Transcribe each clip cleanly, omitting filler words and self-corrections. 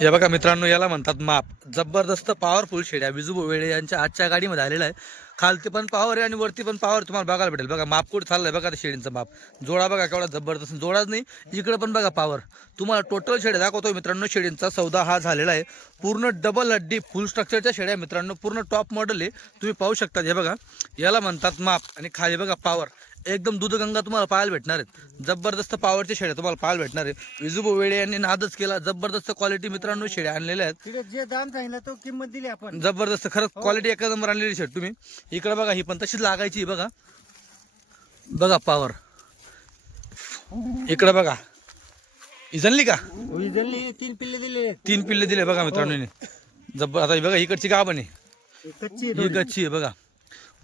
हे बघा मित्रांनो, याला म्हणतात माप. जबरदस्त पॉवरफुल शेड्या विजू वेळे यांच्या आजच्या गाडीमध्ये आलेला आहे. खालती पण पॉवर आहे आणि वरती पण पॉवर तुम्हाला बघायला भेटेल. बघा माप कुठं चाललंय बघा, शेडींचं माप. जोडा बघा केवढा जबरदस्त. जोडाच नाही, इकडे पण बघा पॉवर. तुम्हाला टोटल शेड्या दाखवतो मित्रांनो. शेडींचा सौदा हा झालेला आहे. पूर्ण डबल हड्डी फुल स्ट्रक्चरच्या शेड्या मित्रांनो, पूर्ण टॉप मॉडेल आहे. तुम्ही पाहू शकता. हे बघा, याला म्हणतात माप. आणि खाली बघा पॉवर. एकदम दूधगंगा तुम्हाला पाहायला भेटणार आहेत. जबरदस्त पॉवरच्या शेड्या तुम्हाला पाहायला भेटणार आहे. विजू वेळे यांनी नादच केला. जबरदस्त क्वालिटी मित्रांनो शेड्या आणलेल्या आहेत. तिथे जे दाम सांगितलं तो किंमत दिली आपण. जबरदस्त खरंच क्वालिटी एका नंबर आणलेली शेड तुम्ही. इकडे बघा, ही पण तशीच लागायची. बघा बघा पॉवर. इकडे बघा, ही जनली का? विजलने 3 पिल्ले दिले. 3 पिल्ले दिले बघा मित्रांनो. जबर. आता बघा इकडची गाभण आहे, कच्ची ही गच्ची आहे बघा.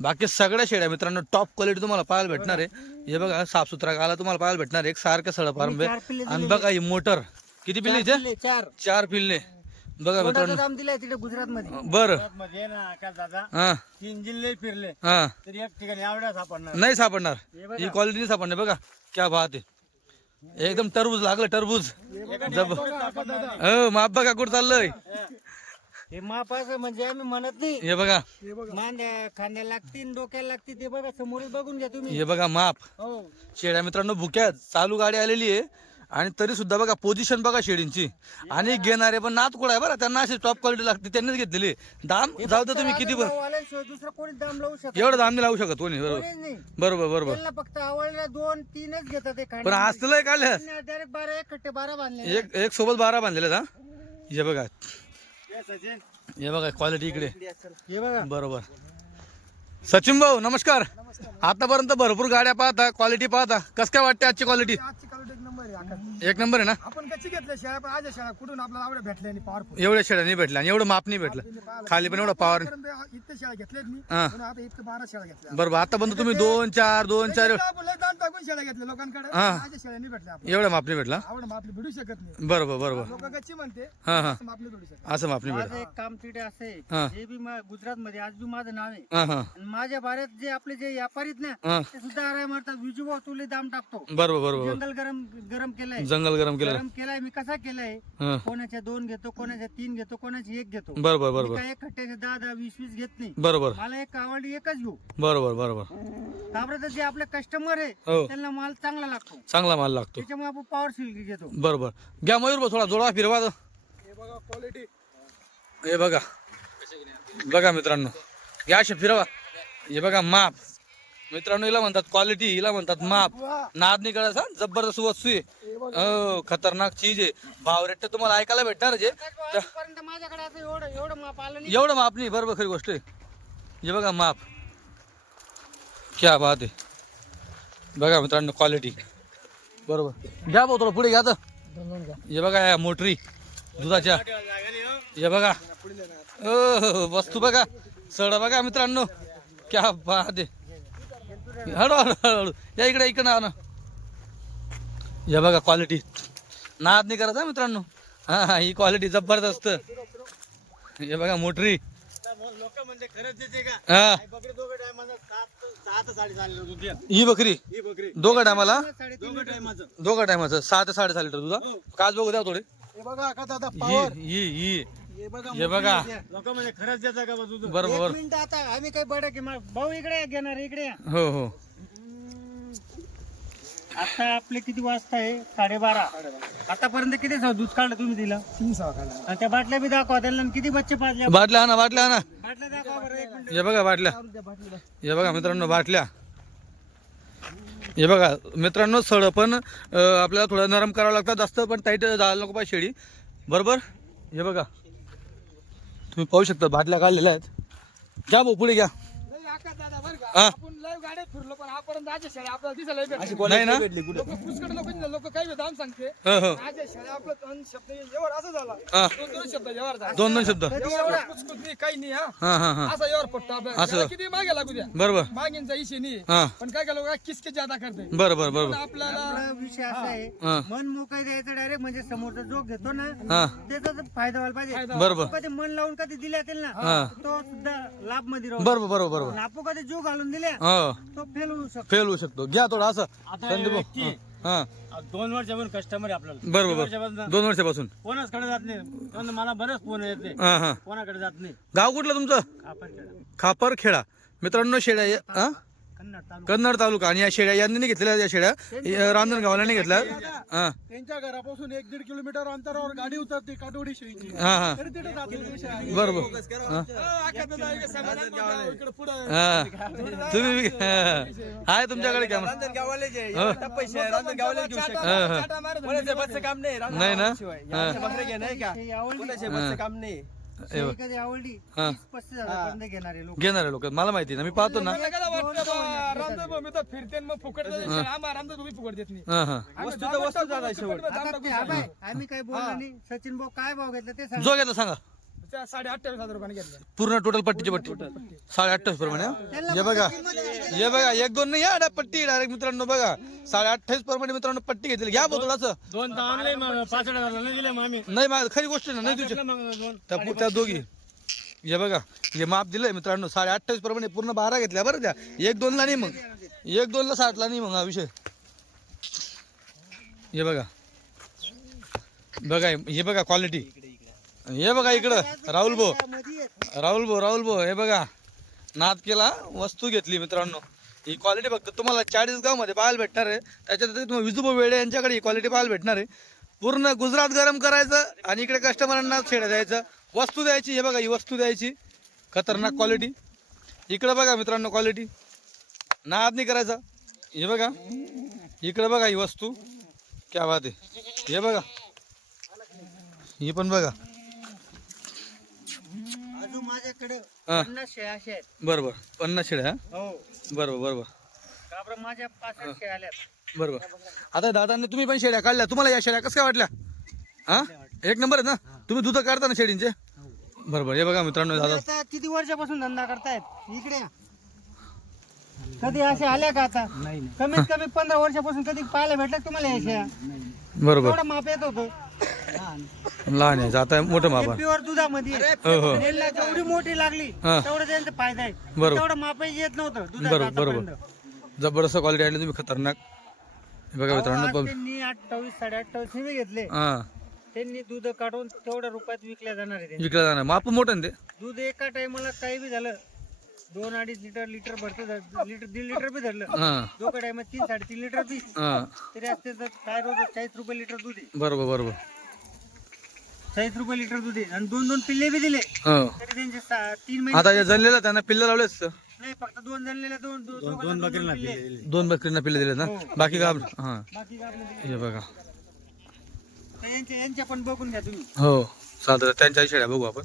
बाकी सगळ्या शेड्या मित्रांनो टॉप क्वालिटी तुम्हाला पाहायला भेटणार आहे. हे बघा साफसुथरा गाला तुम्हाला पाहायला भेटणार आहे. एक सारखं सळ पारंबे. आणि बघा ही मोटर किती पिल्ले इथे? 4 पिल्ले बघा मित्रांनो. दाम दिलाय तिथे गुजरात मध्ये. बरं दादा हा 3 जिल्हे फिरले हा, तरी एक ठिकाणी आवडा सापडणार नाही सापडणार. ही क्वालिटी नाही सापडणार. बघा क्या बात आहे. एकदम टरबूज लागलं, टरबूज. हो माप बघा कुठं चाललंय. हे मापाचं म्हणजे आम्ही म्हणत नाही. हे बघा, मांद्या खांद्या लागतील, डोक्याला लागतील. ते बघा समोरच बघून घ्या तुम्ही. हे बघा माप. हो शेड्या मित्रांनो भुक्यात. चालू गाडी आलेली आहे आणि तरी सुद्धा बघा पोझिशन बघा शेडींची. आणि घेणारे पण नात कुठं आहे बरं, त्यांना अशी टॉप क्वालिटी लागते, त्यांनीच घेतलेली. दाम जाऊ दे तुम्ही किती पण, दुसरं कोणी दाम लावू शकत एवढं दाम नाही लावू शकत कोणी. बरोबर नाही. बरोबर बरोबर. त्यांना फक्त आवडला 2-3च घेतात. ते पण आज तुला काढल्या डायरेक्ट 12 एक कट्टे 12 बांधले. एक सोबत 12 बांधलेले. हा हे बघा, हे बघा क्वालिटी इकडे. हे बघा बरोबर. सचिन भाऊ नमस्कार. आतापर्यंत भरपूर गाड्या पाहता, क्वालिटी पाहता, कस काय वाटते आजची क्वालिटी? आजची क्वालिटी एक नंबर आहे. आकाश एक नंबर आहे ना. आपण कच्ची घेतल्या शेळ्या, पण आज शेळ्या कुठून आपल्याला आवडे भेटले आणि पॉवरफुल. एवढ्या शेड्या नाही भेटल्या आणि एवढं माप नाही भेटलं. खाली पण एवढं पॉवर. इतक्या शेळ्या घेतल्यात मी. हा पण आता इतकं 12 शेळ्या घेतल्या. बरोबर. आतापर्यंत तुम्ही 2-4 आपण लय दाम टाकून शेळ्या घेतल्या लोकांकडे. हा. आज शेळ्या नाही भेटल्या आपल्याला. एवढं माप नाही भेटला. आवड मापली भेटू शकत नाही. बरोबर बरोबर. लोक कच्ची म्हणते, हा हा, असं मापली भेटू शकत. असं माप नाही माझं भेटलं. एक काम तिथे असं हा. आहे. हे बी गुजरात मध्ये आज बी माझं नाव आहे. हा हा आणि माझ्या भारत जे आपले जे व्यापारीत ना, हा, ते सुद्धा आराय मारतात. विजू तुले दाम टाकतो. बरोबर बरोबर. जंगल गरम गरम केलंय. जंगल गरम केलं. गरम केलाय मी. कसा केलाय? हा, कोणाच्या 2 घेतो, कोणाच्या 3 घेतो, कोणाची 1 घेतो. बरोबर मी बरोबर काय एक खट्ट्याचे 10-10, 20-20 घेत नाही. बरोबर मला एक आवडली एकच घेऊ. बरोबर बरोबर. का जे आपले कस्टमर आहे हो, त्यांना माल चांगला लागतो. चांगला माल लागतो. त्याच्यामुळे आपण पॉवर सिल्क घेतो. बरोबर. घ्या मयूर भाऊ, थोडा जोडा फिरवा. हे बघा क्वालिटी. हे बघा बघा मित्रांनो, या अशा फिरवा. हे बघा माप मित्रांनो. हिला म्हणतात क्वालिटी, हिला म्हणतात माप. नाद नाही कळत. हा जबरदस्त वस्तू आहे. हो खतरनाक चीज आहे. भाव रेट तुम्हाला ऐकायला भेटणार जे. आजपर्यंत माझ्याकडे असं एवढं माप आलं नाही. एवढं माप नाही. बरोबर खरी गोष्ट आहे. हे बघा माप. क्या बात आहे. बघा मित्रांनो क्वालिटी. बरोबर. घ्या भाऊ थोडं पुढे घ्या. तर हे बघा या मोटरी दुधाच्या. हे बघा वस्तू बघा. सड बघा मित्रांनो. क्या बात आहे. हळू हळू हळू या इकडे इकडे ना. हे बघा क्वालिटी. नाद नाही करत हा मित्रांनो. हा हा, ही क्वालिटी जबरदस्त. हे बघा मोटरी. लोक म्हणजे खरंच देते का? हा बकरी दोघं टायमाचं 7 साडेसहा दूध द्या. ही बकरी ही बकरी दोघं टायमाला. दोघं टायमाचं. दोघं टायमाचं 6 ते 6.5 लिटर दूध. काच बघू द्या थोडे. हे बघा का दादा ही पॉवर. ही हे बघा हे बघा. लोक म्हणजे खरंच देता का दूध? बरोबर. 1 मिनिट आता आम्ही काही बडा की भाऊ इकडे या, घेणार इकडे या. हो हो. आता आपले किती वाजता आहे? 12:30. आतापर्यंत किती दूध काढलं तुम्ही दिलं? 300 काढलं. आणि त्या बाटल्या बी दाखवा त्यांना. किती बच्चे पाजले? बाटल्या आणा, बाटल्या आणा. बाटल्या दाखवा बरं 1 मिनिट. हे बघा बाटल्या. हे बघा मित्रांनो बाटल्या. हे बघा मित्रांनो सड पण आपल्याला थोडं नरम करावं लागतं. जास्त पण टाईट जायला नको पाहिजे शेळी. बरोबर. हे बघा तुम्ही पाहू शकता बाटल्या काढलेल्या आहेत. घ्या भाऊ पुढे घ्या. हा आपण लाईव्ह गाड्यात फिरलो पण आपर्यंत आज शेळ्या आपल्याला दिसायला नाही ना. लोक काही दाम सांगते. हो हो. आज शेळ्या आपलं शब्द व्यवहार असं झाला. हा 2 शब्द व्यवहार झाला. 2 शब्द. काही नाही. हा हा हा हा असा व्यवहार पडतो असं. आपल्याला. किती मागे लागू द्या. बरोबर. मागींचा इशे नाही. हा पण काय काय लोक किसके जादा करते. बरोबर बरोबर. आपल्याला विषय असा आहे. हा मन मोकळी द्यायचं डायरेक्ट म्हणजे समोरचा जो घेतो ना हा त्याचा फायदा व्हायला पाहिजे. बरोबर. कधी मन लावून कधी दिले असेल ना हा. तो सुद्धा लाभ मध्ये राहू. बरोबर बरोबर बरोबर. आपण कधी जीव घालून दिल्या हो तो फेल होऊ शकतो. फेल होऊ शकतो. घ्या थोडं असं. आता संदीप भाऊ. व्यक्ती हा 2 वर्षापासून कस्टमर आहे आपल्याला. बरोबर वर्षापासून 2 वर्षापासून कोणाचकडे जात नाही. पण मला बरेच फोन येते, हा हा कोणाकडे जात नाही. गाव कुठलं तुमचं? आपण खापरखेडा. मित्रांनो शेळ्या हा कन्नड तालुका. कन्नड तालुका. आणि या शेळ्या यांनी नाही घेतलेल्या, या शेळ्या रांजणगावला नाही घेतल्या. हा त्यांच्या घरापासून 1-1.5 किलोमीटर अंतरावर गाडी उतरते काटोडी शेळीची. हा हा तरी तिथे जाते. बरोबर हा तुम्ही आहे तुमच्याकडे कॅमेरा नाही ना कधी आवडली हा. 30-35 हजार घेणारे लोक. घेणारे लोक मला माहिती ना, मी पाहतो ना. फिरते मग फुकट फुकट देत नाही. हा हा आम्ही काय बोललो नाही. सचिन भाऊ काय भाव घेतला ते सांग. जो घेतला सांगा. 28,000 रुपयाने घेतला. पूर्ण टोटल पट्टीची पट्टी 28.5 प्रमाणे. हे बघा हे बघा 1-2 नाही या पट्टी डायरेक्ट मित्रांनो बघा 28.5 प्रमाणे मित्रांनो पट्टी घेतली. घ्या बोतलाचं 2 तर आणले मग 65,000 नाही दिले मग आम्ही. नाही खरी गोष्ट ना नाही तुझ्या मग 2 त्या दोघी. हे बघा हे माप दिलंय मित्रांनो 28.5 प्रमाणे पूर्ण 12 घेतल्या बरं त्या. 1-2 नाही मग 1-2 60 नाही मग हा विषय. हे बघा हे बघा क्वालिटी. हे बघा इकडं राहुल भाऊ हे बघा नाद केला वस्तू घेतली मित्रांनो. ही क्वालिटी फक्त तुम्हाला 40 गाव मध्ये पाहायला भेटणार आहे. त्याच्यात तुम्हाला विजूभाऊ वेडे यांच्याकडे ही क्वालिटी पाहायला भेटणार आहे. पूर्ण गुजरात गरम करायचं आणि इकडे कस्टमरांना छेडा द्यायचं, वस्तू द्यायची. हे बघा ही वस्तू द्यायची खतरनाक क्वालिटी. इकडे बघा मित्रांनो क्वालिटी नाद नाही करायचा. हे बघा इकडे बघा ही वस्तू क्या बात आहे. हे बघा ही पण बघा माझ्याकडे हा. 50 शेळ्या अशा आहेत. बरोबर 50 शेळ्या. हो बरोबर काबरं माझ्या 65 शेळ्या आल्यात. बरोबर. आता दादांनी तुम्ही पण शेळ्या काढल्या, तुम्हाला या शेळ्या कसं काय वाटल्या? हा एक नंबर आहे ना. तुम्ही दूध काढता ना शेळींचे? बरोबर. हे बघा मित्रांनो दादा आता किती वर्षापासून धंदा करतायत इकडे या. कधी असे आल्या का आता? कमीत कमी 15 वर्षापासून कधी पाहायला भेटलं तुम्हाला या शेळ्या? बरोबर. तेवढं माप येत होतं. लहान आहे आता मोठं मापा. प्युअर दुधामध्ये हो हो तेलला जेवढी मोठी लागली हा. तेवढं त्यांचा फायदा आहे. बरोबर. तेवढं मापही येत नव्हतं दुधाचं बरोबर आतापर्यंत. जबरदस्त क्वालिटी आणली तुम्ही खतरनाक. हे बघा मित्रांनो आज त्यांनी 28-28.5 हे घेतले. हा त्यांनी दूध काढून तेवढ्या रुपयात विकल्या जाणार आहे. विकला जाणार माप मोठं ना ते. दूध एका टायमाला काही बी झालं 2-2.5 लिटर भरतं, लिटर 1.5 लिटर बी धरलं हा दोघं टायमात 3-3.5 लिटर बी हा तरी असते तर काय रोज 40 रुपये लिटर दूध आहे. बरोबर 40 रुपये लिटर दूध आहे आणि 2-2 पिल्ले बी दिले हो. तरी त्यांचे 3 महिने. आता या जणलेला त्यांना पिल्लं लावलेच नाही फक्त 2 जणलेले 2 बकरीला पिल्ले. 2 बकरींना पिल्ले दिले ना. बाकी का हा बाकी काय आपलं हे बघा ते यांच्या पण बघून घ्या तुम्ही. हो चालतं. त्यांच्या शेळ्या बघू आपण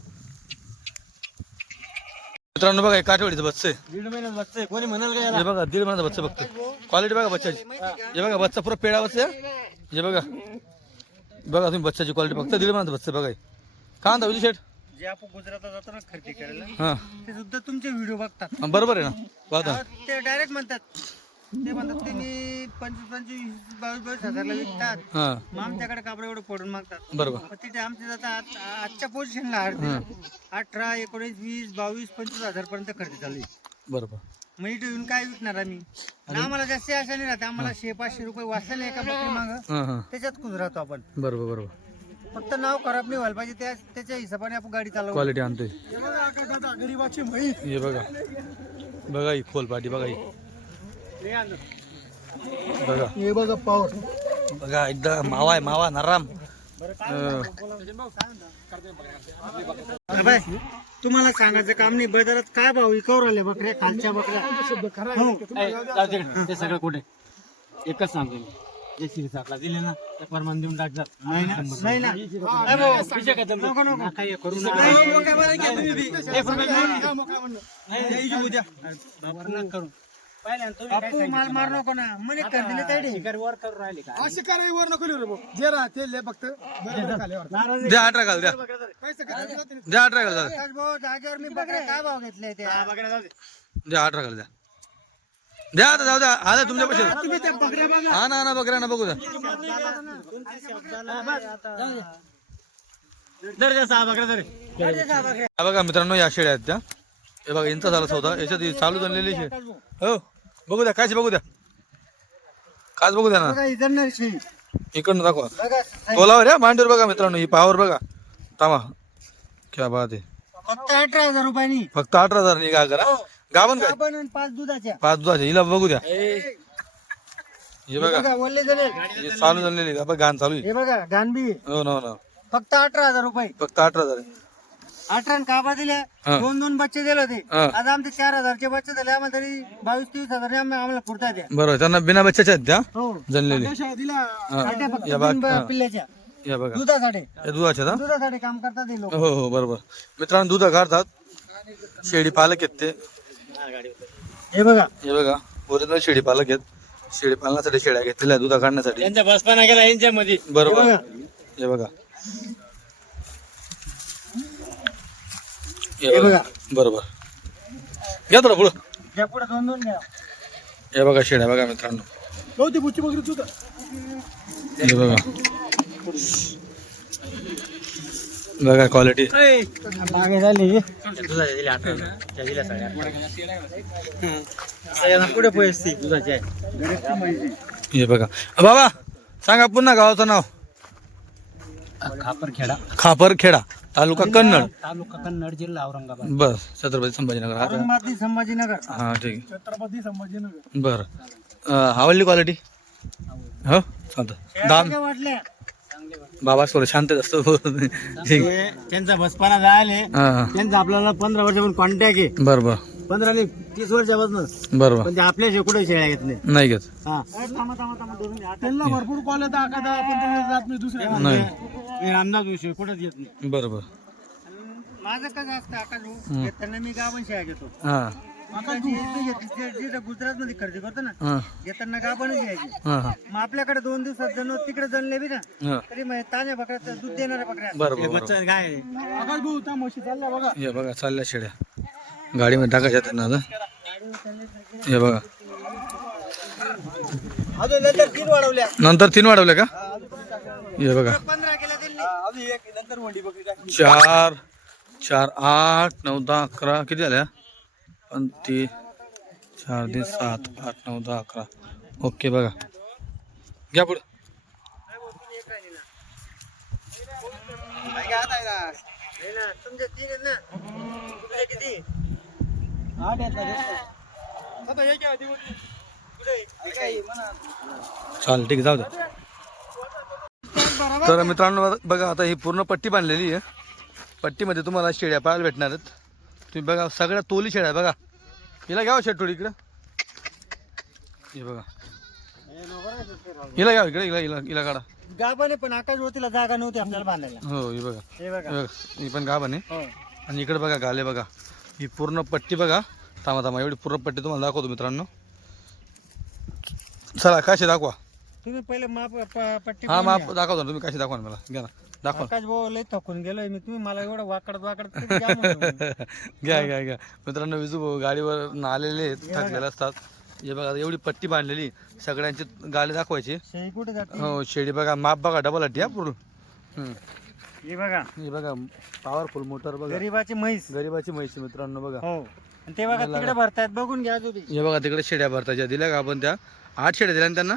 मित्रांनो. बघा हे काठवाडीचं बच्च आहे. 1.5 महिन्यात बच्चे कोणी म्हणाल का? हे बघा 1.5 महिन्याचा बच्चा बघतो. क्वालिटी बघा बच्चाची. हे बघा बच्चा पुरा पेडा बच्चा आहे. हे बघा तुम्ही बच्चाची क्वालिटी बघता. 1.5 महिन्याचा बच्चा बघा. का म्हणता विजय शेठ? जे आपण गुजरातात जातो ना खरेदी करायला हा ते सुद्धा तुमचे व्हिडिओ बघतात. बरोबर आहे ना. पाहता ते डायरेक्ट म्हणतात तुम्ही 25-22 हजारला विकतात हा मग आमच्याकडे कापड एवढं पडून मागतात. बरोबर मग तिथे आमच्या जाता आजच्या पोझिशनला 18, 19, 20, 22, 25 हजार पर्यंत खरेदी चालू आहे. बरोबर. मग इथे येऊन काय विकणार आम्ही? आणि आम्हाला जास्ती अशा नाही राहते. आम्हाला 100-500 रुपये वाचले एका बकरी माग हा हा त्याच्यात खुश राहतो आपण. बरोबर फक्त नाव खराब नाही व्हायला पाहिजे त्याच्या हिशोबाने आपण गाडी चालवू. क्वालिटी आणतोय. गरीबाची म्हैस. हे बघा ही खोलपाटी बघा ही बघा. हे बघा पावर बघा एकदा मावा आहे मावा नराम. तुम्हाला सांगायचं काम नाही. बाजारात काय भाव विकावर आले बकऱ्या खालच्या बकऱ्या. ते सगळं कुठे एकच सांगतो जे शिरसाटला दिले ना ते परमान देऊन टाकतात. नाही ना नको नको काही करू करू बापू माल मार नको ना म्हणे कर दिले तायडे. वर करून राहिले का अशी काय वर नको लिहू रे भाऊ. जे राहते ले फक्त द्या 18 घाल द्या 18 घाल दादा. भाऊ जागेवर मी बकऱ्या काय भाव घेतले ते द्या 18 घाल द्या आता जाऊ द्या. आता तुमच्या पैसे हा ना बकऱ्या ना बघू द्या. हा बघा मित्रांनो या शेळ्या आहेत त्या. हे बघा यांचा झाला सौदा. याच्यात चालू झालेली शेळ हो बघू द्या. कायची बघू द्या. काच बघू द्या ना. बघा ही जमणारी शेळी. इकडनं दाखवा. बघा तोलावर या मांडीवर बघा मित्रांनो, ही पावर बघा. थांबा, क्या बात आहे. फक्त 18,000 रुपयांनी. फक्त 18,000 निघा करा. गाभण काय? गाभण आणि 5 दुधाच्या. 5 दुधाचे. हिला बघू द्या. हे बघा, बघा वल्ले जणेल. हे चालू झालेली का? घाण चालू आहे. हे बघा गानबी हो ना, हो ना. फक्त 18,000 रुपये. फक्त 18,000. 18 काबा दिल्या. हा. 2 बच्चे दिले होते. हा. आज आमचे 4,000चे बच्चे झाले. आम्हाला तरी 22-23,000 आम्हाला पुरता द्या. बरोबर, त्यांना बिना बच्चाच्या आहेत त्या हो जनलेली. दिल्या. हा. साठ्या फक्त या बाग- 3 हा. पिल्ल्याच्या या बघा, दुधासाठी. या दुधाच्या ना. दुधासाठी काम करतात हे लोक. हो हो बरोबर. मित्रांनो दूध काढतात. शेळी पालक आहेत ते. हे बघा हे बघा, ओरिजिनल शेळी पालक आहेत. शेळी पालनासाठी शेळ्या घेतलेल्या दूध काढण्यासाठी. त्यांचा बसपणा गेला यांच्यामध्ये. बरोबर. हे बघा. हे बघा, हे बघा. बरोबर. घ्या थोडं पुढं. घ्या पुढे 2 घ्या. हे बघा शेळ्या बघा मित्रांनो. बहुती बुच्ची बघितली तुझं. हे बघा, बघा क्वालिटी. मागे झाली दुधाच्या दिल्या 18. त्या दिल्या 8.5. पुढे पैसे दुधाच्या आहे. हे बघा. बाबा सांगा पुन्हा गावाचं नाव. खापरखेडा, खापरखेडा, तालुका कन्नड, तालुका कन्नड, जिल्हा औरंगाबाद. बस छत्रपती संभाजीनगर. हा औरंगाबाद संभाजीनगर. हा, ठीक आहे. छत्रपती संभाजीनगर. बरं. आवडली क्वालिटी? हो चालतं. दाम काय वाटल्या? बाबा थोडं शांत असतो. ठीक आहे. त्यांचा बसपणा जायले. हा, त्यांचा आपल्याला 15 वर्षापासून कॉन्टॅक्ट आहे. बरं बरं 15 नाही 30 वर्षापासून. बरं पण ते आपल्या कुठे शेळ्या घेत नाही. नाही घेत. हा. त्यांना भरपूर कॉल येतात एखादा पण त्यांना जात नाही दुसऱ्या. नाही. मी अंदाज विषय कुठेच घेत नाही. बरं बरं. माझं कसं असतं आकाश भाऊ, घेताना मी गावन शेळ्या घेतो. हां जिथं गुजरात मध्ये खरेदी करतो ना, हां घेताना गाभणच घ्यायची. हां हां मग आपल्याकडे 2 दिवसात जण तिकडे जनले बी ना, हां. तरी मग ताज्या बकऱ्याचं दूध देणाऱ्या बकऱ्या. बरं हे बरं बरं. बच्चा काय आहे? आकाश भाऊ त्या म्हशी चालल्या बघा. हे बघा चालल्या शेळ्या गाडीमध्ये टाकायच्या त्यांना आता. हे बघा, अजून नंतर 3 वाढवल्या. नंतर 3 वाढवल्या का? हे बघा 15 केल्या त्यांनी. अजून एक नंतर वंडी बकरी टाकली. 4 4 8 9 10 11 किती झाल्या? 3 4 3 7 8 9 10 11. ओके बघा, घ्या पुढे. हे ना, तुमचे 3 आहेत ना, तुमचे किती? 8 आहेत ना रे. आता हे घ्या, दिवस. कुठे? हे काय म्हणा. चालेल ठीक आहे, जाऊ द्या. तर मित्रांनो बघा, आता ही पूर्ण पट्टी बांधलेली आहे. पट्टीमध्ये तुम्हाला शेळ्या पाहायला भेटणार आहेत. तुम्ही बघा सगळ्या तोली शेळ्या बघा. हिला घ्यावं शेट थोडी इकडं. हे बघा, हिला घ्या इकडे. हिला हिला हिला काढा. गाभाने पण आकाश होतीला जागा नव्हती आपल्याला बांधायला. हो हे बघा, हे बघा. हे बघा. ही पण गाभ आहे. हो. आणि इकडे बघा गाले बघा. ही पूर्ण पट्टी बघा. थांबा थांबा, एवढी पूर्ण पट्टी तुम्हाला दाखवतो मित्रांनो. चला काशी दाखवा. तुम्ही पहिले माप पट्टी हा पाहून माप घ्या. दाखवतो ना तुम्ही. काशी दाखवा ना मला. घ्या ना दाखवा. आकाश भाऊ लय थकून गेलोय मी. तुम्ही मला एवढं वाकडत वाकडत किती द्या म्हणतो. घ्या घ्या घ्या मित्रांनो. विजू भाऊ गाडीवर आलेले आहेत, थकलेले असतात. हे बघा एवढी पट्टी बांधलेली, सगळ्यांची गाले दाखवायची. शेळी कुठे जाते? हो शेळी बघा, माप बघा डबल हट्टी हा पूर्ण. हे बघा हे बघा पॉवरफुल मोटर बघा. गरीबाची म्हैस. गरीबाची म्हैशी मित्रांनो बघा. हो. आणि ते बघा तिकडे भरतायत, बघून घ्या तुम्ही. हे बघा तिकडे शेड्या भरताच्या दिल्या का आपण त्या. 8 शेड्या दिल्या ना त्यांना.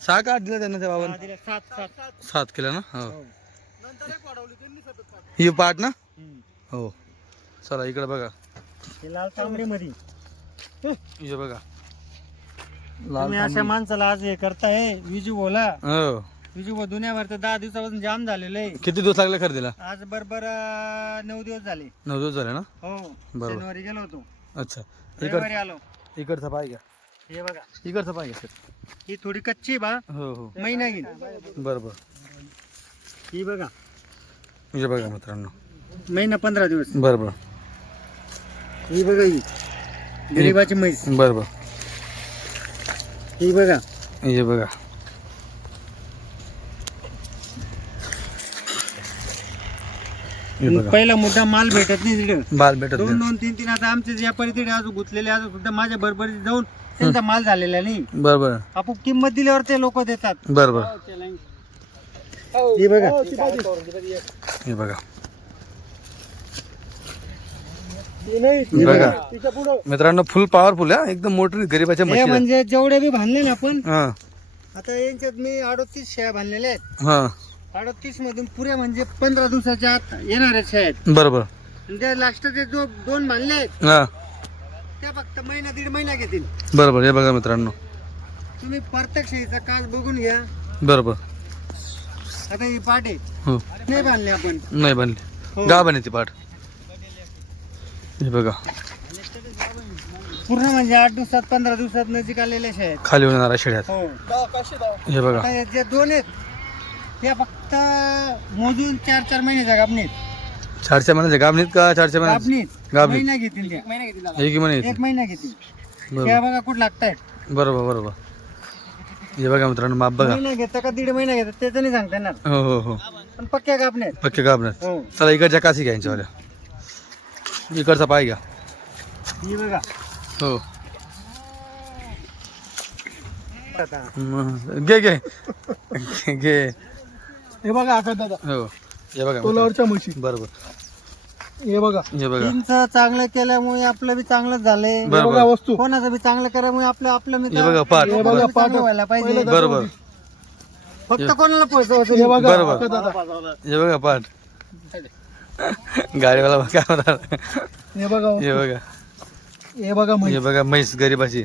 6 का 8 दिल्या त्यांना त्या बाबांना? हा, दिले 7. 7 केल्या ना. हो हो. नंतर एक वाढवली त्यांनी सतत. ही पाठ ना. हम्म. हो चला इकडे बघा. हे लाल तांबडी मध्ये. हे बघा तुम्ही अशा माणसाला आज हे करताय. विजू बोला. हो. विजू भाऊ दुनियाभर तर 10 दिवसापासून जाम झालेलं आहे. किती दिवस लागले खरेदीला? आज बरोबर 9 दिवस झाले. 9 दिवस झाले ना. हो. बरोबर. शनिवारी गेलो होतो, अच्छा रविवारी आलो. इकडचा पाय घ्या. हे बघा इकडचा पाय घ्या सर. ही थोडी कच्ची बा. हो हो महिना घेईन. बरोबर. ही बघा हे बघा मित्रांनो. महिना 15 दिवस. बरोबर. ही बघा ही गरीबाची म्हैस. बरोबर. ही बघा. हे बघा. हे बघा पहिला मुद्दा माल भेटत नाही तिकडे. बाल भेटत 2 नाही. 2 3 3 आता आमचे व्यापारी तिकडे अजून गुंतलेले अजून सुद्धा माझ्या बरोबरी जाऊन त्यांचा माल झालेला नाही. बरोबर आपण किंमत दिल्यावर ते लोक देतात. बरोबर. ही बघा. हे बघा. बघा मित्रांनो फुल पॉवरफुल आहे एकदम मोठी गरीबाच्या हे म्हशी आहे. म्हणजे जेवढे बी बांधले ना आपण हा आता यांच्यात मी 38 शेळ्या बांधलेल्या आहेत. हा 38 मधून पुऱ्या म्हणजे 15 दिवसाच्या आत येणाऱ्या शेळ्या आहेत. बरोबर आणि त्या लास्टचे जो 2 बांधले आहेत हा त्या फक्त महिना दीड महिना घेतील. बरोबर हे बघा मित्रांनो तुम्ही प्रत्येक शेळीचा कास बघून घ्या. बरोबर आता ही पाट आहे हो नाही बांधले आपण. नाही बनली हो. गा बनी ती पाठ हे बघा पूर्ण म्हणजे 8 दिवसात 15 दिवसात नजीक आलेल्या शेळ्या आहेत. खाली होणारा शेड्यात हो हे बघा आता हे जे 2 आहेत त्या फक्त मोजून 4-4 महिन्याच्या गाबणीत 4 महिन्याचे गाबणीत का 4 महिन्याचे गाबणीत गाबणीत. महिना घेतील त्या. एक महिने एक महिना घेतील. बरोबर त्या बघा कुठं लागतायत. बरोबर बरोबर हे बघा मित्रांनो माप बघा महिना घेता का दीड महिना घेतात त्याचं नाही सांगता येणार. हो हो हो पण पक्क्या गाबण्यात. पक्के गाबण्यात हो चला इकडच्या काशी घ्या यांच्यावाल्या इकडचा पाय घ्या ही बघा हो आता घे घे घे हे बघा आका दादा हो हे बघा कोलावरच्या म्हशी. बरोबर हे बघा हे बघा तीनचं चांगलं केल्यामुळे आपलं बी चांगलं झालंय. बरोबर वस्तू कोणाचं बी चांगलं केल्यामुळे आपलं हे बघा पाठ बघा पाठ व्हायला पाहिजे. बरोबर फक्त कोणाला पोहोचवायचं. बरोबर हे बघा पाठ गाडीवाला काय म्हणतात हे बघा हे बघा हे बघा हे बघा म्हैस गरीबाची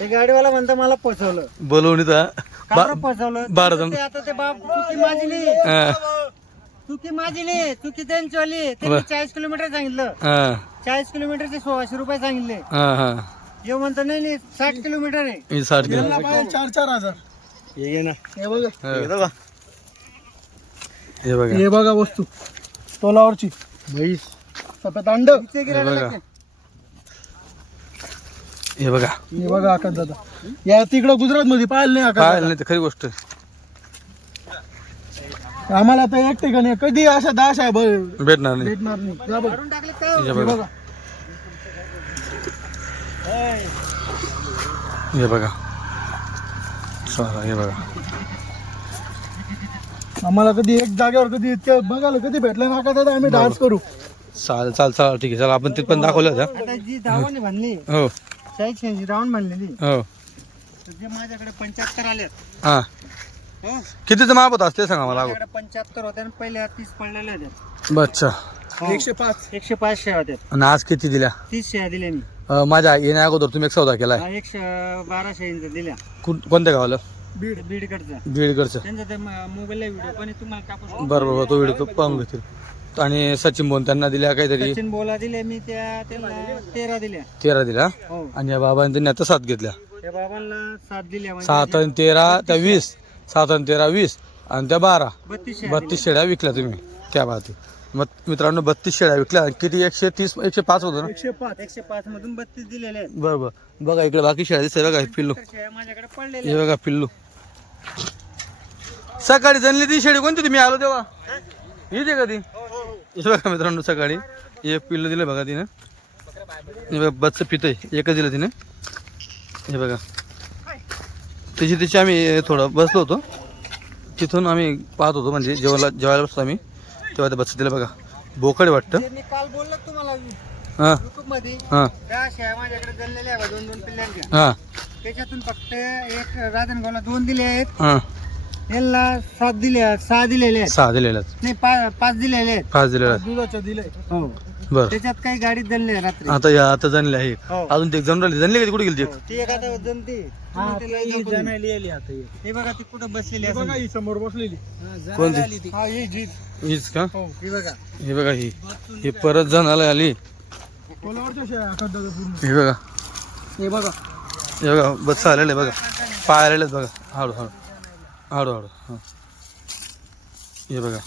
हे गाडीवाला म्हणता मला पोहोचवलं. बोलवून इथं का बरं पोहोचवलं? 12 जण ते आता ते बाप चुकी माझी नाही. हा, चुकी माझी नाही चुकी त्यांची वाली. त्यांनी 40 किलोमीटर सांगितलं. हा, 40 किलोमीटरचे 1600 रुपये सांगितले. हा, हा. हे म्हणतो नाही 60 किलोमीटर आहे. हे 60 किलो 4,000 हे घे ना. हे बघा हा. हे बघा हे बघा वस्तू तोलावरची म्हैस सफेद अंड. हे बघा हे बघा आकाश दादा या तिकडं गुजरात मध्ये पाहिलं नाही पाहिलं नाही तर खरी गोष्ट आहे. आम्हाला आता एक ठिकाणी कधी अशा 10 आहे भेटणार नाही भेटणार नाही. जा बघ. हे हे बघा बघा हे बघा चला हे बघा आम्हाला कधी एक जागेवर कधी इतक्या बघायला कधी भेटलं ना दादा आम्ही डान्स करू. चालेल चाल चाल ठीक आहे चला आपण तिथं पण दाखवलं होतं आता जी धावाने बांधली हो 86 धावून बांधलेली हो जे माझ्याकडे 75 आल्यात. हा हो कितीचं माप होतं ते सांगा मला अगोदर. माझ्याकडे 75 होत्या आणि पहिल्या 30 पडलेल्या होत्या. अच्छा 105 शेळ्या होत्या. आणि आज किती दिल्या 30 शेळ्या दिल्या मी. माझ्या येण्या अगोदर तुम्ही एक सौदा केलाय 112 शेळ्यांच्या दिल्या. कोणत्या गावाला बीडकडचा बीडकडचं त्यांचा ते मोबाईलला व्हिडिओ पण आहे, तुम्हाला टाकू. बरोबर तो व्हिडिओ तो पाहून घेतील आणि सचिन बोन त्यांना दिल्या काहीतरी सचिन बोला दिले मी त्यांना 13 दिल्या. 13 दिल्या हो आणि या बाबांनी त्यांनी आता 7 घेतल्या त्या बाबांना 7 दिल्या. 7 आणि 13 त्या 20 7 आणि 13 20 आणि त्या 12 32 शेळ्या विकल्या तुम्ही त्या बाबतीत. मग मित्रांनो 32 शेळ्या विकल्या किती 130 105 होतं ना 105 मधून 32 दिलेले आहेत. बरोबर बघा इकडे बाकी शेळ्या दिसते बघा हे पिल्लू शेळ्या माझ्याकडे पडलेल्या. हे बघा पिल्लू सकाळी जनली ती शेळी कोणती तुम्ही आलो तेव्हा येते का ती हे बघा मित्रांनो सकाळी एक पिल्लू दिलं बघा तिनं हे बघा बच्च पितंय एकच दिलं तिने हे बघा त्याची आम्ही थोडं बसलो होतो तिथून आम्ही पाहत होतो म्हणजे जेवायला बसतो आम्ही तेव्हा ते बच्च दिलं बघा बोकड वाटतं. जे मी काल बोललो तुम्हाला हां युट्यूब मध्ये हां 10 शेळ्या माझ्याकडे जळलेल्या आहेत 2-2 पिल्लांच्या. हां त्याच्यातून फक्त एक राजनगावला 2 दिले आहेत. हां यांना 7 दिले 6 दिलेले आहेत. 6 दिलेलं नाही 5 दिलेले आहेत. 5 दिलेलं दुधाच्या दिले. हो बरं त्याच्यात काही गाडीत जळले रात्री. आता जनले आहे हो. अजून ते जनरली जनली का कुठे गेली ती ती एक आता जणती. हे बघा ती कुठं बसलेली आहे समोर बसलेली. कोणती हा ही जीप. हीच का हो ही बघा. हे बघा ही परत जण आली हे बघा हे बघा हे बघा बच्चा आलेलं आहे बघा पाय आलेले आहेत बघा हळू हळू हळू हळू हां हे बघा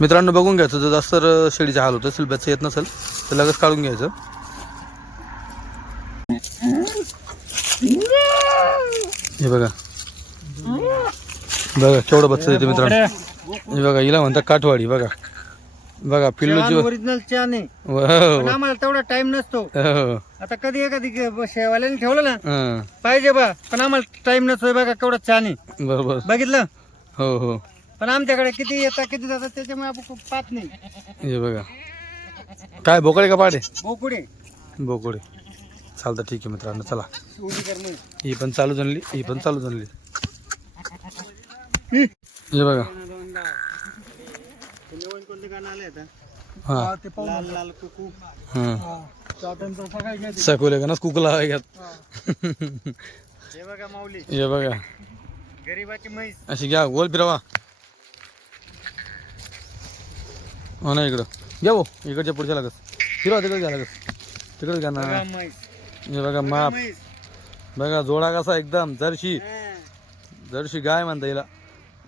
मित्रांनो बघून घ्यायचं जर जास्त शेळीचा हाल होत असेल बच्चा येत नसेल तर लगेच काढून घ्यायचं. हे बघा बघा केवढं बच्चा देते मित्रांनो. हे बघा हिला म्हणतात काठवाडी बघा बघा पिल्लूची ओरिजिनल चहा नाही पण आम्हाला तेवढा टाइम नसतो. आता कधी एखादी शेवाल्याने ठेवलं ना पाहिजे बा पण आम्हाला टाइम नसतोय बघा केवढा चहा नाही. बरोबर बघितलं हो हो पण आमच्याकडे किती येतात किती जातात त्याच्यामुळे आपण खूप पाहत नाही. हे बघा काय बोकडे का पाडे बोकुडे बोकडे चालतं ठीक आहे मित्रांनो चला उडी करणे. ही पण चालू झाली ही पण चालू झाली हे बघा नवीन कोणते गाणं आले आता हा लाल लाल कुकू हा चाटणचा सगळा घ्या. सकोले का ना कुकला घ्यात हे बघा माऊली हे बघा गरीबाची म्हैस. अशी घ्या गोल फिरवा हो ना इकडं घ्या भाऊ इकडच्या पुढच्या लागत फिरवा तिकडे घ्या लागत तिकडे घ्या ना बघा म्हैस हे बघा माप म्हैस. बघा जोडा कसा एकदम जर्शी हा. जर्शी गाय म्हणता येईल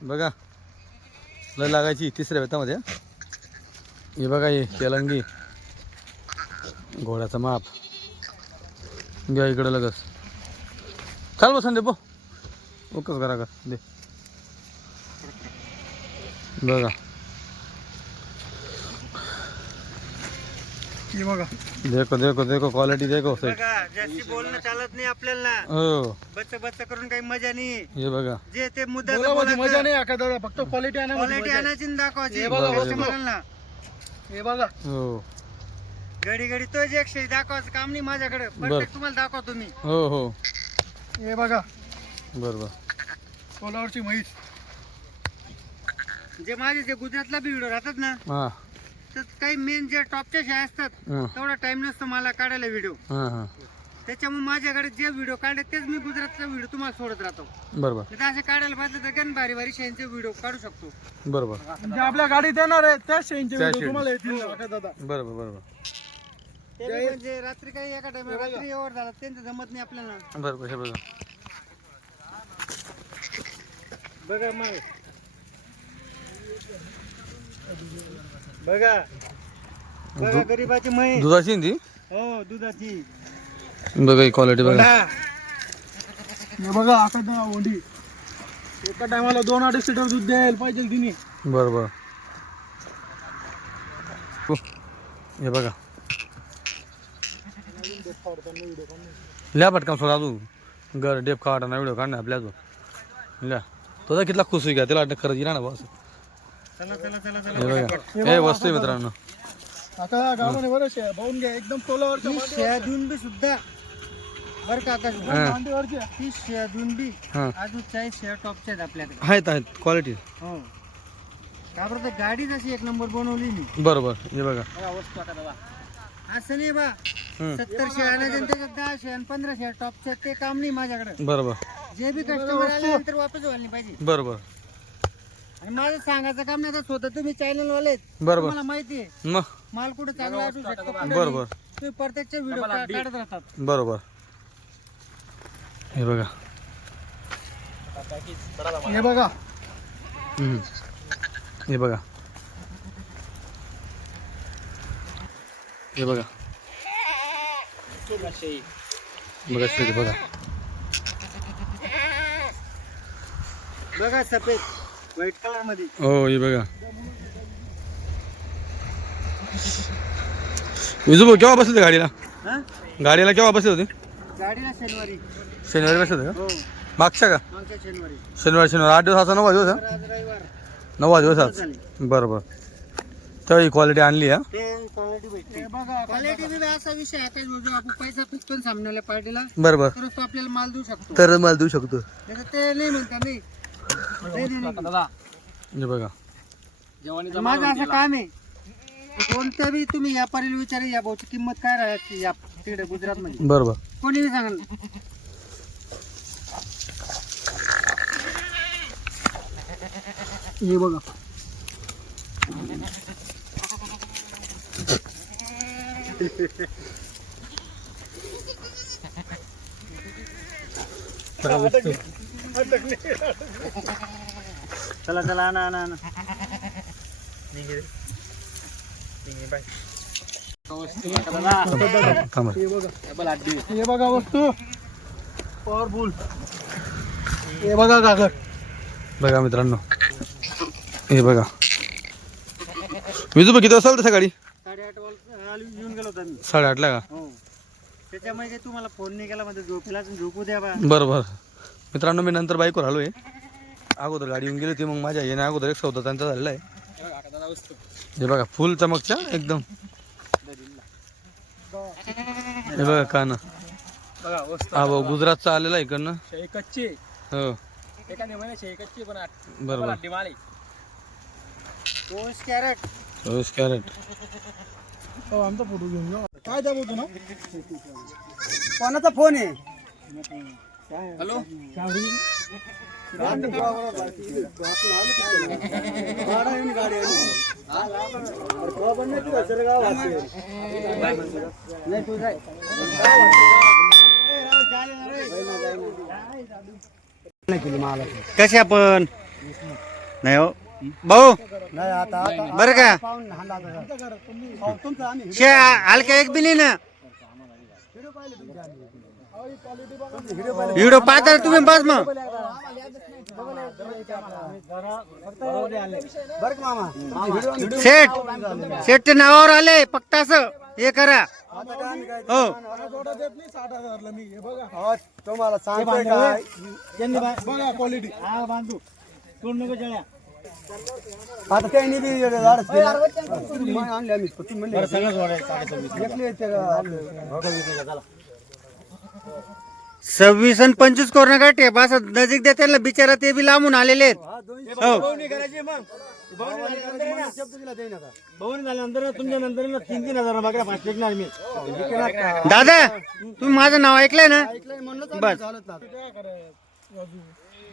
बघा लय लागायची तिसऱ्या वेतामध्ये हे बघा हे तेलंगी घोड्याचं माप घ्या इकडं लगच चाल बसन दे बो ओकच करा का दे बघा हे बघा देखो देखो देखो क्वालिटी देखो सही बघा जास्ती बोलणं चालत नाही आपल्याला. हो बच्च बच्च करून काही मजा नाही. हे बघा जे ते मुद्दा मजा नाही आका दादा फक्त क्वालिटी आणायची आणि दाखवायची. हे बघा बघा, म्हणाल ना हे बघा हो घडी घडी तो जे एकशे दाखवायचं काम नाही माझ्याकडे प्रत्येक तुम्हाला दाखवतो मी. हो हो हे बघा बरोबर कोलावरची म्हैस. जे माझे जे गुजरातला बी व्हिडिओ राहतात ना हां तर काही मेन जे टॉपच्या शाळा असतात हां तेवढा टाइम नसतो मला काढायला व्हिडिओ. हां हां त्याच्यामुळे माझ्याकडे जे व्हिडिओ काढले तेच मी गुजरातचा व्हिडिओ तुम्हाला सोडत राहतो. बरोबर नाही तर असे काढायला पाहिजे तर गण भारी भारी शेणचे व्हिडिओ काढू शकतो. बरोबर म्हणजे आपल्या गाडीत येणार आहे त्या शेणचे त्या व्हिडिओ शेण. तुम्हाला येतील आका दादा. बरोबर बरोबर ते बी म्हणजे रात्री काही एका टाइम रात्री एवढ झाला त्यांचं जमत नाही आपल्याला. बरोबर हे बघा बघा मग बघा बघा गरीबाची म्हैस. दुधाची ना ती हो दुधाची. बघा ही क्वालिटी बघा हे बघा आका ओंडी एका टायमाला 2-2.5 लिटर दूध द्यायला पाहिजे तिने. बरोबर हे बघा लिहा पटकन सोडा तू घर डेप काढा व्हिडिओ काढणार आपल्या तू लिहा तो कितला खुश होई घ्या त्याला वाटतं खरंच येणार ना बस चला चला चला चला. हे बघा हे वस्तू आहे मित्रांनो आता गावाने बरं शेळ्या पाहून घ्या एकदम तोलावरच्या शेळ्या देऊन बी सुद्धा बरं का आता ती शेळ्या देऊन बी हां अजून 40 शेळ्या टॉपच्या आहेत आपल्याकडे. आहेत आहेत क्वालिटी हो का बरं तर गाडीच अशी एक नंबर बनवली मी. बरोबर हे बघा असं नाही बा 70 शेळ्या त्याच्यात 10 शेळ्या 15 शेळ्या टॉपच्या ते काम नाही माझ्याकडे. बरोबर जे बी कस्टमर आल्यानंतर वापस व्हायला नाही पाहिजे. बरोबर आणि माझं सांगायचं काम नाही. आता स्वतः तुम्ही चॅनल वाले बरोबर मला माहिती आहे मग माल कुठं चांगला असू शकतो कुठं बरोबर नाही. तुम्ही प्रत्यक्ष व्हिडिओ काढत राहतात. बरोबर हे बघा हे बघा हम्म. हे बघा हे बघा बघा शेती बघा बघा सफेद व्हाईट कलर मध्ये. हो हे बघा विजू भाऊ केव्हा बसले होते गाडीला हा गाडीला केव्हा बसले होते गाडीला शनिवारी. शनिवारी बसले होते का हो मागच्या का मागच्या शनिवारी. शनिवार 8 दिवस असा 9 दिवस तर आज रविवार 9 दिवस झाले. बरोबर तेव्हा ही क्वालिटी आणली हा ते क्वालिटी भेटते. बघा क्वालिटी बी असा विषय आहे काही जो आपण पैसा फिकून सामन्याला पार्टीला बरोबर तरच तो आपल्याला माल देऊ शकतो. तर मला देऊ शकतो नाही तर ते नाही म्हणता नाही. नाही, नाही, नाही. हे बघा माझं असं काम आहे कोणत्या बी तुम्ही व्यापारीला विचारा या भाऊची किंमत काय राहते या तिकडे गुजरात मध्ये बरोबर कोणी बी सांगा. हे बघा चला चला आणा आणा आणा. थांबा हे बघा वस्तू पॉवरफुल. हे बघा कागद. बघा मित्रांनो हे बघा विजू किती वाजता आलता सकाळी 8:30 वाजता येऊन गेलो होतो आम्ही. 8:30 ला का हो त्याच्यामुळे काही तुम्हाला फोन नाही केला म्हणजे झोपेला झोपू द्या बा. बरोबर मित्रांनो मी नंतर बाईकवर आलोय अगोदर गाडी येऊन गेली होती, मग माझ्या येण्या अगोदर एक सौदा त्यांचा झालेला आहे. हे बघा फुल चमकच्या एकदम. हे बघा काना हा भाऊ गुजरातचा आलेला आहे इकडनं. कच्ची हो एखाद्या महिन्याची कच्ची पण बरोबर. 24 कॅरेट. 24 कॅरेट. आमचा फोटो घेऊन जा. काय दाबवतो ना? कोणाचा फोन आहे? हॅलो कसे आपण नाही हो भाऊ नाही आता बरं का तुमचा आम्ही शे हलका एक बी नाही ना व्हिडिओ पाहता तुम्ही बस मग बरं का मामा सेटच्या नावावर आले फक्त असं हे करा हो तुम्हाला सांगतोय काय बघा क्वालिटी बांधू तोड नको जळ्या आता त्यांनी बी झाडच केलं. आणले आम्ही तुम्ही म्हणले घेतले ते आणले. 26 आणि 25 करू नका टेप असं नजीक देते ना बिचारा ते बी लांबून आलेले आहेत हो बहुनी झाल्यानंतर तुमच्या नंतर 3-3 हजार बघा 5 विकणार मी. दादा तुम्ही माझं नाव ऐकलंय ना बस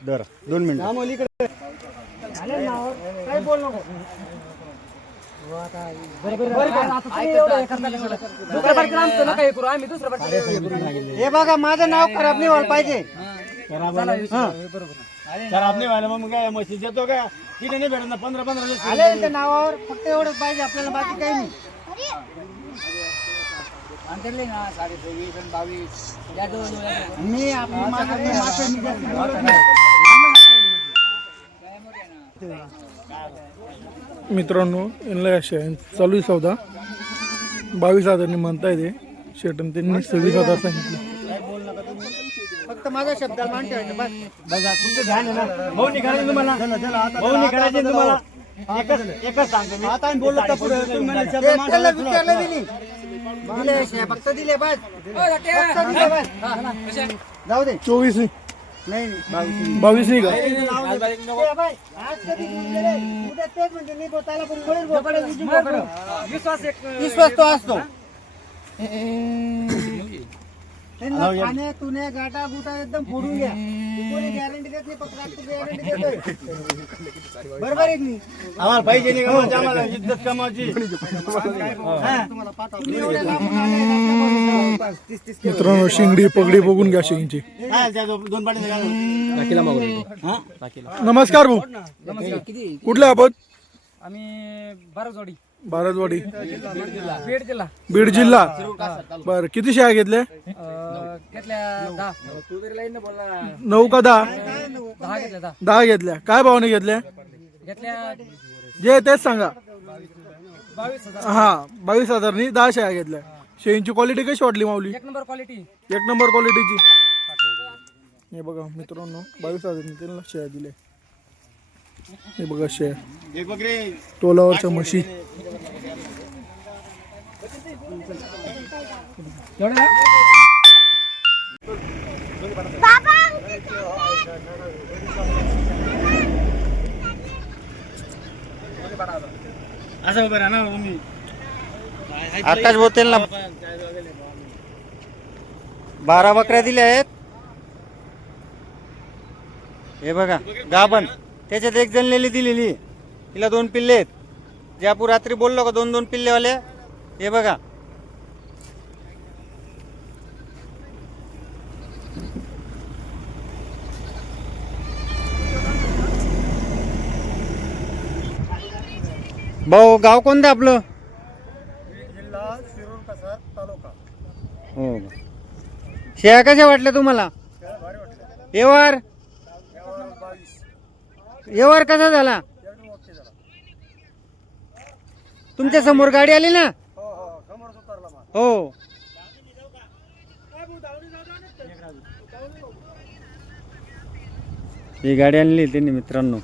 दर 2 मिनिट काय बोल नको. हे बघा माझं नाव खराब नाही व्हायला पाहिजे खराब नाही व्हायला मग काय म्हशी देतो का तिथे नाही भेटत ना 15-15 आले त्या नावावर फक्त एवढंच पाहिजे आपल्याला बाकी काही नाही मी आपली मित्रांनो यांना असे चालू आहे सौदा 22,000 म्हणताय ते शेटन त्यांनी 26,000 सांगितलं. फक्त माझा शब्द मान ठेवायचं बस तुमचं ध्यान आहे ना भाऊ निघायचं तुम्हाला भाऊ निघायचं तुम्हाला एकच सांगतो मी आता बोललो तर पुढे तुम्ही म्हणले शब्द त्याला मांडला. विचारलं बी नाही. दिले शे, फक्त दिले बस फक्त दिले बस जाऊ दे 24 नाही 22 नाही का? ए बाई, आज कधी घेऊन गेले? उद्या तेच म्हणते मी बोताला पण थोडीच बोकडं विजू बोकडं. विश्वास तो असतो त्यांना खाण्या तुण्या गाटा गुटा एकदम फोडून घ्या कोणी गॅरंटी देत नाही फक्त रात्री गॅरंटी देतोय बरोबर आहे की नाही? आम्हाला पाहिजे नाही कमावची आम्हाला इज्जत कमावची हा. तुम्ही एवढे लांबून आले, आपल्या बरोबर. मित्रांनो शिंगडी पगडी बघून घ्या शिंगची. काय त्या दोन पाठी नमस्कार भाऊ कुठले आपण? आम्ही बाराजवाडी भारतवाडी बीड जिल्हा बीड जिल्हा. बर किती शेळ्या घेतल्या? घेतल्या 10 तू तरी लाईन बोलला 9 का 10? 10 घेतल्या 10 घेतल्या. काय भावाने घेतल्या? घेतल्या जे तेच सांगा. 22,000 हा 22,000 10 शेळ्या घेतल्या. शेळींची क्वालिटी कशी वाटली माऊली? एक नंबर क्वालिटी एक नंबर क्वालिटीची. हे बघा मित्रांनो 22,000 त्यांना शेळ्या दिल्या. हे बघा शेळ्या एक बकरी तोलावरच्या म्हशी. असं उभं राहा ना तुम्ही आकाश बोलते ना 12 बकऱ्या दिल्या आहेत हे बघा गाभण त्याच्यात एक जणलेली दिलेली तिला 2 पिल्ले आहेत जे आपण रात्री बोललो का 2-2 पिल्लेवाले हे बघा भाऊ गाव कोणतं आपलं? जिल्हा शिरूर कसर तालुका हो शेळ्या कशा वाटल्या तुम्हाला? भारी वाटलं व्यवहार 22 व्यवहार कसा झाला? एकदम ओके झाला तुमच्या समोर गाडी आली ना? हो हो समोरच उतरला माल हो ही गाडी आणली त्यांनी मित्रांनो.